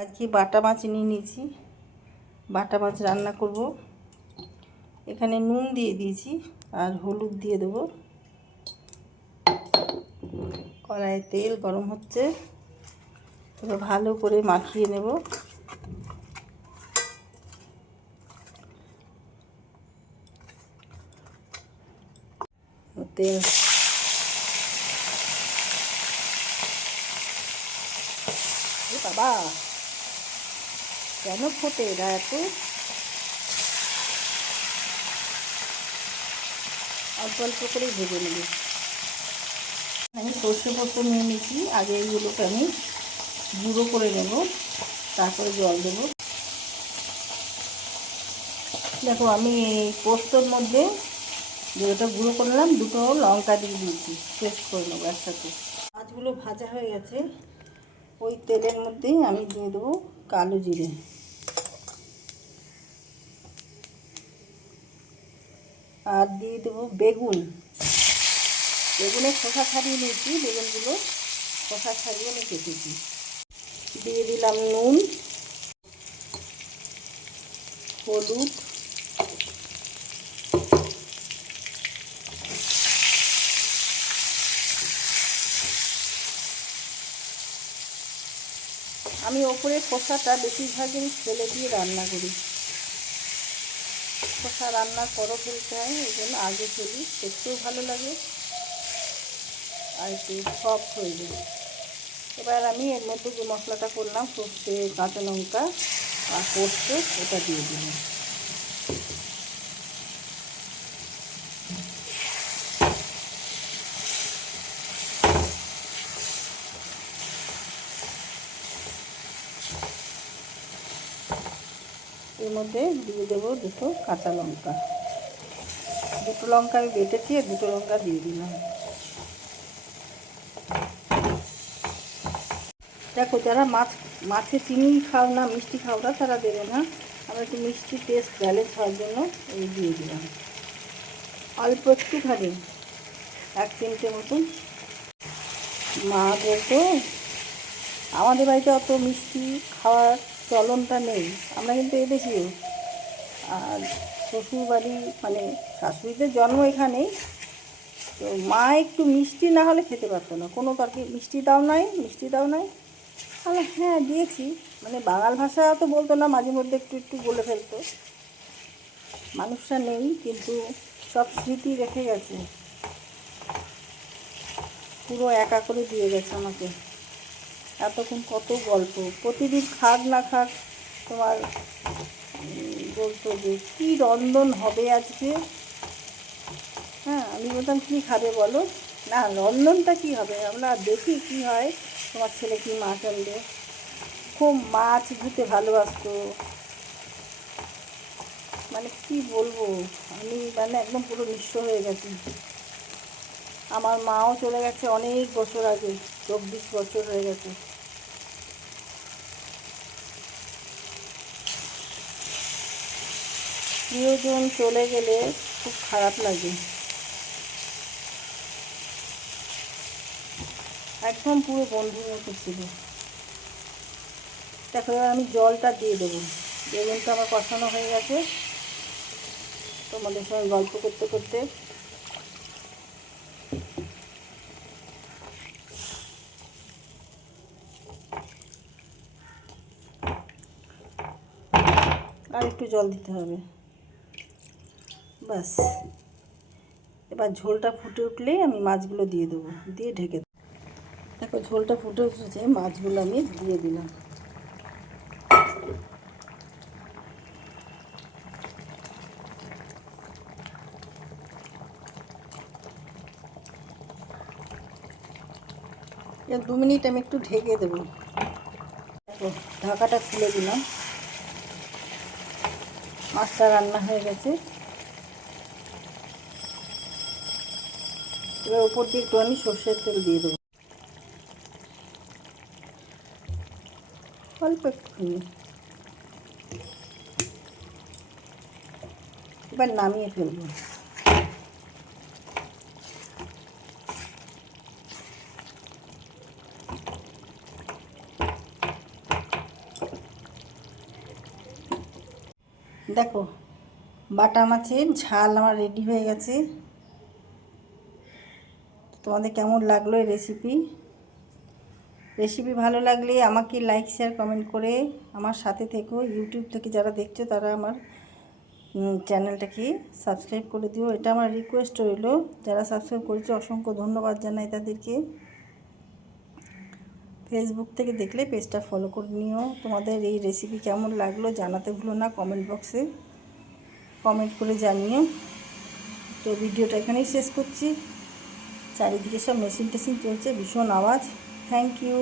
আজকে বাটা মাছ নিয়ে নিয়েছি, বাটা মাছ রান্না করব। এখানে নুন দিয়ে দিয়েছি আর হলুদ দিয়ে দেবো। কড়াইয়ে তেল গরম হচ্ছে, এবার ভালো করে মাখিয়ে নেব। তেল বাবা কেন ফোটে এরা এত? অল্প অল্প করেই ভেজে নেব। আমি সর্ষে পোস্ত নিয়ে নিয়েছি, আগে এইগুলোকে আমি গুঁড়ো করে নেব, তারপরে জল দেবো। দেখো আমি এই পোস্তর মধ্যে যেটা গুঁড়ো করলাম দুটো লঙ্কা দিয়ে দিয়েছি, পেস্ট করে নেবো একসাথে। মাছগুলো ভাজা হয়ে গেছে, ওই তেলের মধ্যেই আমি দিয়ে দেবো কালো জিরে, আর দিয়ে দেবো বেগুন। বেগুনের খোসা ছাড়িয়ে নিয়েছি, বেগুনগুলো খোসা ছাড়িয়ে আমি কেটেছি। দিয়ে দিলাম নুন, হলুদ, আমি ওপরে খোসাটা বেশিরভাগই ফেলে দিয়ে রান্না করি। খোসা রান্নার পরও ফেলতে হয়, এই জন্য আগে ফেলি, দেখতেও ভালো লাগে আর একটু সফট হয়ে যায়। এবার আমি এর মধ্যে যে মশলাটা করলাম, সর্ষে, কাঁচা লঙ্কা আর পোস্ত, এটা দিয়ে দিলাম। এর মধ্যে দিয়ে দেবো দুটো কাঁচা লঙ্কা, দুটো লঙ্কা আমি বেটেছি আর দুটো লঙ্কা দিয়ে দিলাম। দেখো যারা মাছে চিনি খাও না, মিষ্টি খাও না, তারা দেবে না। আমরা একটু মিষ্টি টেস্ট ব্যালেন্স হওয়ার জন্য এই দিয়ে দিলাম অল্প একটুখানি, 1 চিমটে মতন। মা বলতো আমাদের বাড়িতে অত মিষ্টি খাওয়ার চলনটা নেই, আমরা কিন্তু এদেশীয়। আর শ্বশুর বাড়ি মানে শাশুড়িদের জন্ম এখানেই, তো মা একটু মিষ্টি না হলে খেতে পারতো না, কোনো তরকারি মিষ্টি দাও নাই, মিষ্টি দাও নাই। তাহলে হ্যাঁ দিয়েছি, মানে বাঙাল ভাষা তো বলতো না, মাঝে মধ্যে একটু একটু বলে ফেলতো। মানুষটা নেই, কিন্তু সব স্মৃতি রেখে গেছে, পুরো একা করে দিয়ে গেছে আমাকে। এতক্ষণ কত গল্প, প্রতিদিন খাক না খাক তোমার বলতো যে কী রন্ধন হবে আজকে। হ্যাঁ, আমি বলতাম কী খাবে বলো, না রন্ধনটা কী হবে, আমরা দেখি কী হয়। তোমার ছেলে কি মাছ আনবে, খুব মাছ ধুতে ভালোবাসতো। মানে কি বলবো, আমি মানে একদম পুরো নিঃস্ব হয়ে গেছি। আমার মাও চলে গেছে অনেক বছর আগে, 24 বছর হয়ে গেছে। প্রিয়জন চলে গেলে খুব খারাপ লাগে, একদম পুরো বন্ধুর মতো ছিল। দেখো এবার আমি জলটা দিয়ে দেবো। বেগুনটা আমার কষানো হয়ে গেছে, তোমাদের সঙ্গে গল্প করতে করতে। আর একটু জল দিতে হবে, ব্যাস। এবার ঝোলটা ফুটে উঠলেই আমি মাছগুলো দিয়ে দেবো, দিয়ে ঢেকে দেবো। দেখো ঝোলটা ফুটে উঠেছে, মাছগুলো আমি দিয়ে দিলাম। এবার 2 মিনিট আমি একটু ঢেকে দেবো। দেখো ঢাকাটা খুলে দিলাম, মাছটা রান্না হয়ে গেছে। এবার উপর দিয়ে একটু আমি সর্ষের তেল দিয়ে দেবো, অল্প একটুখানি। এবার নামিয়ে ফেলবো। দেখো বাটা মাছের ঝাল আমার রেডি হয়ে গেছে। তোমাদের কেমন লাগলো এই রেসিপি ভালো লাগলে আমাকে লাইক শেয়ার কমেন্ট করে আমার সাথে থেকো। ইউটিউব থেকে যারা দেখছো তারা আমার চ্যানেলটাকে সাবস্ক্রাইব করে দিও, এটা আমার রিকোয়েস্ট রইল। যারা সাবস্ক্রাইব করেছো অসংখ্য ধন্যবাদ জানাই তাদেরকে। ফেসবুক থেকে দেখলে পেজটা ফলো করে নিও। তোমাদের এই রেসিপি কেমন লাগলো জানাতে ভুলো না, কমেন্ট বক্সে কমেন্ট করে জানিও। তো ভিডিওটা এখানেই শেষ করছি। চারিদিকে সব মেশিন টেশিন চলছে, ভীষণ আওয়াজ। Thank you.